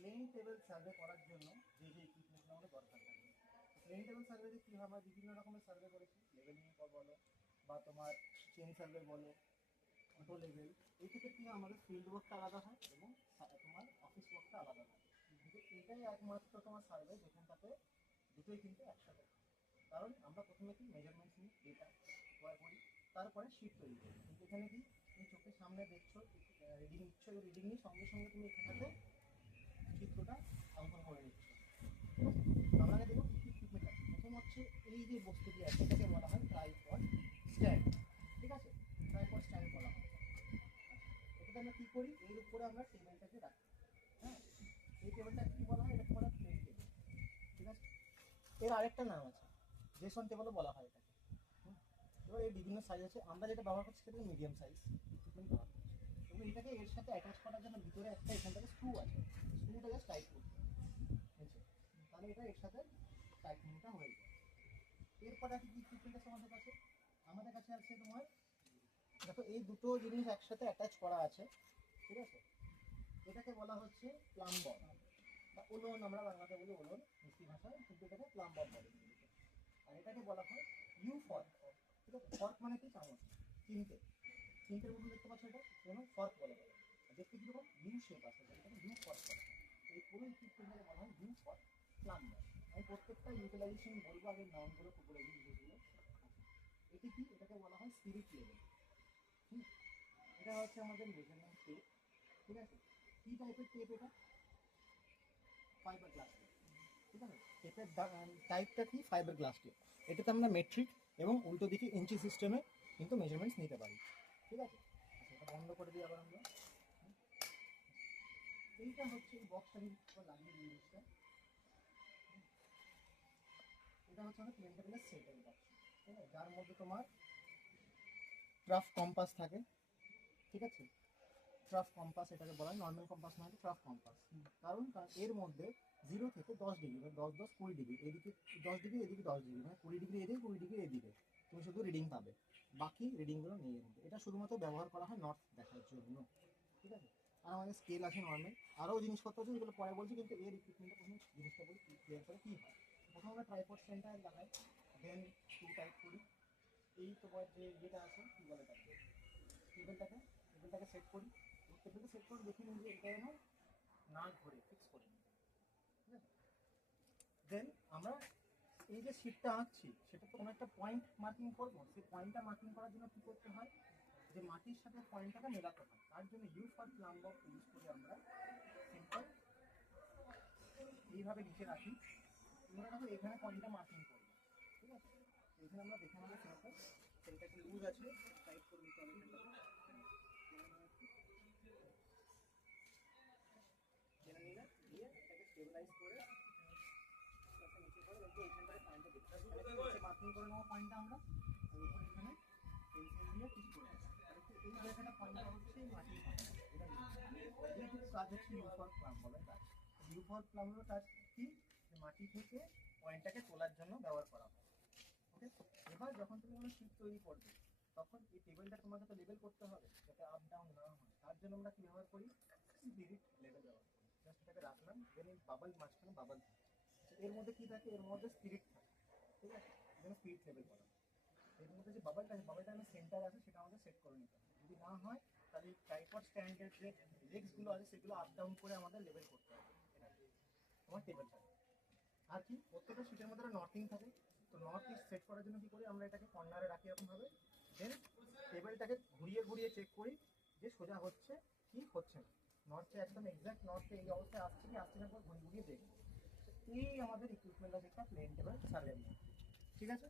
Plane table survey করার জন্য যে যে ইকুইপমেন্ট আমাদের দরকার হবে। প্লেন টেবিল সার্ভেতে কী হয়, আমরা বিভিন্ন রকমের সার্ভে করেছি, লেভেলিং বলো বা তোমার চেন সার্ভে বলো, অটো লেভেল। এই থেকে কী হয়, আমাদের ফিল্ড ওয়ার্কটা আলাদা হয় এবং তোমার অফিস ওয়ার্কটা আলাদা হয়। কিন্তু এটাই একমাত্র তোমার সার্ভে যেখানটাতে দুটোই কিন্তু একসাথে। কারণ আমরা প্রথমে কি মেজারমেন্টস নিই, ডেটা ক্রয় করি, তারপরে শিট তৈরি করি। কিন্তু এখানে কি তুমি চোখের সামনে দেখছো, রিডিং নিচ্ছ, রিডিং নিয়ে সঙ্গে সঙ্গে তুমি এখানে চিত্রটা অঙ্কন করে নিচ্ছ। আমরা দেখো কি কি ইকুইপমেন্ট আছে। প্রথম হচ্ছে এই যে বস্তুটি আছে এটাকে বলা হয় ট্রাইপড স্ট্যান্ড। ঠিক আছে, ট্রাইপড স্ট্যান্ড বলা হয়। এটাতে আমরা কী করি, এর উপরে আমরা টেবিলটাকে রাখি। হ্যাঁ, এই টেবিলটা কী বলা হয়, এটাকে বলা হয় প্লেন টেবিল। ঠিক আছে, এর আরেকটা নাম আছে, জেসন টেবিলও বলা হয় এটাকে। এবার এর বিভিন্ন সাইজ আছে, আমরা যেটা ব্যবহার করছি সেটা মিডিয়াম সাইজ ইকুইপমেন্ট ব্যবহার করছি। এবং এটাকে এর সাথে অ্যাটাচ করার জন্য ভিতরে একটা এখান থেকে স্ক্রু আছে, স্ক্রুটা জাস্ট টাইট করতে বুঝছো, তাহলে এটা এর সাথে টাইটনিংটা হয়ে যায়। এরপরে কি ইকুইপমেন্ট আছে আমাদের কাছে? আমাদের কাছে আছে তোমার, দেখো এই দুটো জিনিস একসাথে অ্যাটাচ করা আছে। ঠিক আছে, এটাকে বলা হচ্ছে প্লাম্বর বা ওলন, আমরা বাংলাতে বলি ওলন মিষ্টি ভাষায়, কিন্তু এটাকে প্লাম্বর বলে। আর এটাকে বলা হয় ইউ ফর্ক। ঠিক আছে, ফর্ক মানে কি, চামচ, চিনতে চিনতের মধ্যে দেখতে পাচ্ছ, এটা যেমন ফর্ক বলে। দেখতে কীরকম ইউ শেপ আছে, এটাকে ইউ ফর্ক বলা হয়। এই পুরো ইকুইপমেন্টটাকে বলা হয় ইউ ফর্ক প্লাম্বর। আমি প্রত্যেকটা ইউটিলাইজেশন বলবো, আগে নামগুলো বলে দিই জিনিসগুলো। এটি কি, এটাকে বলা হয় স্পিরিট লেভেল। হুম, এটা হচ্ছে আমাদের মেজারমেন্ট টেপ। ঠিক আছে, কী টাইপের টেপ এটা? Fibre glass tape. ঠিক আছে, টেপের টাইপটা কি, ফাইবার গ্লাস টেপ। এটাতে আমরা মেট্রিক এবং উল্টো দিকে ইঞ্চি সিস্টেমে কিন্তু মেজারমেন্টস নিতে পারি। ঠিক আছে, আচ্ছা এটা বন্ধ করে দিই আবার আমরা। এইটা হচ্ছে এই বক্সটা লাগিয়ে দিই জিনিসটা। এটা হচ্ছে আমাদের প্লেন টেবিলের সেটের বক্স। ঠিক আছে, যার মধ্যে তোমার ট্রাফ কম্পাস থাকে। ঠিক আছে, ট্রাফ কম্পাস এটাকে বলা হয়, নর্মাল কম্পাস নয়, ট্রাফ কম্পাস। কারণ এর মধ্যে 0 থেকে 10 ডিগ্রি, মানে 10 10 20 ডিগ্রি, এদিকে 10 ডিগ্রি, এদিকে 10 ডিগ্রি, মানে 20 ডিগ্রি এদিকে, 20 ডিগ্রি এদিকে তুমি শুধু রিডিং পাবে, বাকি রিডিংগুলো নেই এর মধ্যে। এটা শুধুমাত্র ব্যবহার করা হয় নর্থ দেখার জন্য। ঠিক আছে, আর আমাদের স্কেল আছে নর্মাল, আরও জিনিসপত্র আছে যেগুলো পরে বলছি, কিন্তু এর ইকুইপমেন্টের প্রথমে জিনিসটা বলি ক্লিয়ার করে কী হয়। প্রথম আমরা ট্রাইপড সেন্টার লাগাই, দেন টু টাইপ করি। এই তোমার যে যেটা আছে কী বলে তাকে, টেবিলটাকে সেট করি। টেবিলটা সেট করে দেখি নিই যে এটা যেন না ঘুরে, ফিক্স করি। ঠিক আছে, দেন আমরা এই যে শিটটা আঁকছি সেটা তো কোনো একটা পয়েন্ট মার্কিং করবো। সেই পয়েন্টটা মার্কিং করার জন্য কী করতে হয়, যে মাটির সাথে পয়েন্টটাকে মেলাতে হয়। তার জন্য ইউ ফর প্লাম্বর ইউজ করি আমরা। সিম্পল এইভাবে নিচে রাখি, ধরে রাখো এখানে পয়েন্টটা মার্কিং করবো। ঠিক আছে, এখানে আমরা দেখে নেবো সিম্পল, সেটা একটু লুজ আছে, টাইট করে নিতে হবে জেনে নিলে, দিয়ে এটাকে স্টেবিলাইজ করে নিচে করে এইখানটায় পয়েন্টটা দেখতে হবে। নিচে মার্কিং করে নেবো পয়েন্টটা আমরা, আর উপর এখানে পেন্সিল দিয়ে কিছু করে দেবো। এই জায়গাটা পয়েন্টটা হচ্ছে মাটির পয়েন্ট, এটা এইটুকু কাজ হচ্ছে ইউ ফর প্লাম্বরের কাজ। ইউ ফর প্লাম্বরের কাজ কি, মাটি থেকে পয়েন্টটাকে তোলার জন্য ব্যবহার করা হয়। ওকে, এবার যখন তুমি কোনো শিট তৈরি করবে তখন এই টেবিলটা তোমাকে তো লেবেল করতে হবে যাতে আপ ডাউন না হয়। তার জন্য আমরা কী ব্যবহার করি, স্পিরিট লেভেল ব্যবহার করি। জাস্ট এটাকে রাখলাম, দেন এই বাবল, মাঝখানে বাবল থাকে। এর মধ্যে কী থাকে, এর মধ্যে স্পিরিট থাকে। ঠিক আছে, এখানে স্পিরিট লেভেল করা হয়। এর মধ্যে যে বাবলটা আমি সেন্টার আছে সেটা আমাদের সেট করে নিতে হবে। যদি না হয় তাহলে ট্রাইপড স্ট্যান্ডের যে লেগসগুলো আছে সেগুলো আপ ডাউন করে আমাদের লেভেল করতে হবে। এটা তোমার টেবিলটা। আর কি, প্রত্যেকটা শিটের মধ্যে নর্থিং থাকে। তো নর্থ ইস্ট সেট করার জন্য কী করি, আমরা এটাকে কর্নারে রাখি এরকমভাবে। দেন টেবিলটাকে ঘুরিয়ে ঘুরিয়ে চেক করি যে সোজা হচ্ছে কি হচ্ছে না। নর্থে একদম এক্স্যাক্ট নর্থে এই অবস্থায় আসছে কি আসছে না, ঘুরিয়ে ঘুরিয়ে দেখবো। এই আমাদের ইকুইপমেন্ট আছে একটা প্লেন টেবিল সার্ভে। ঠিক আছে।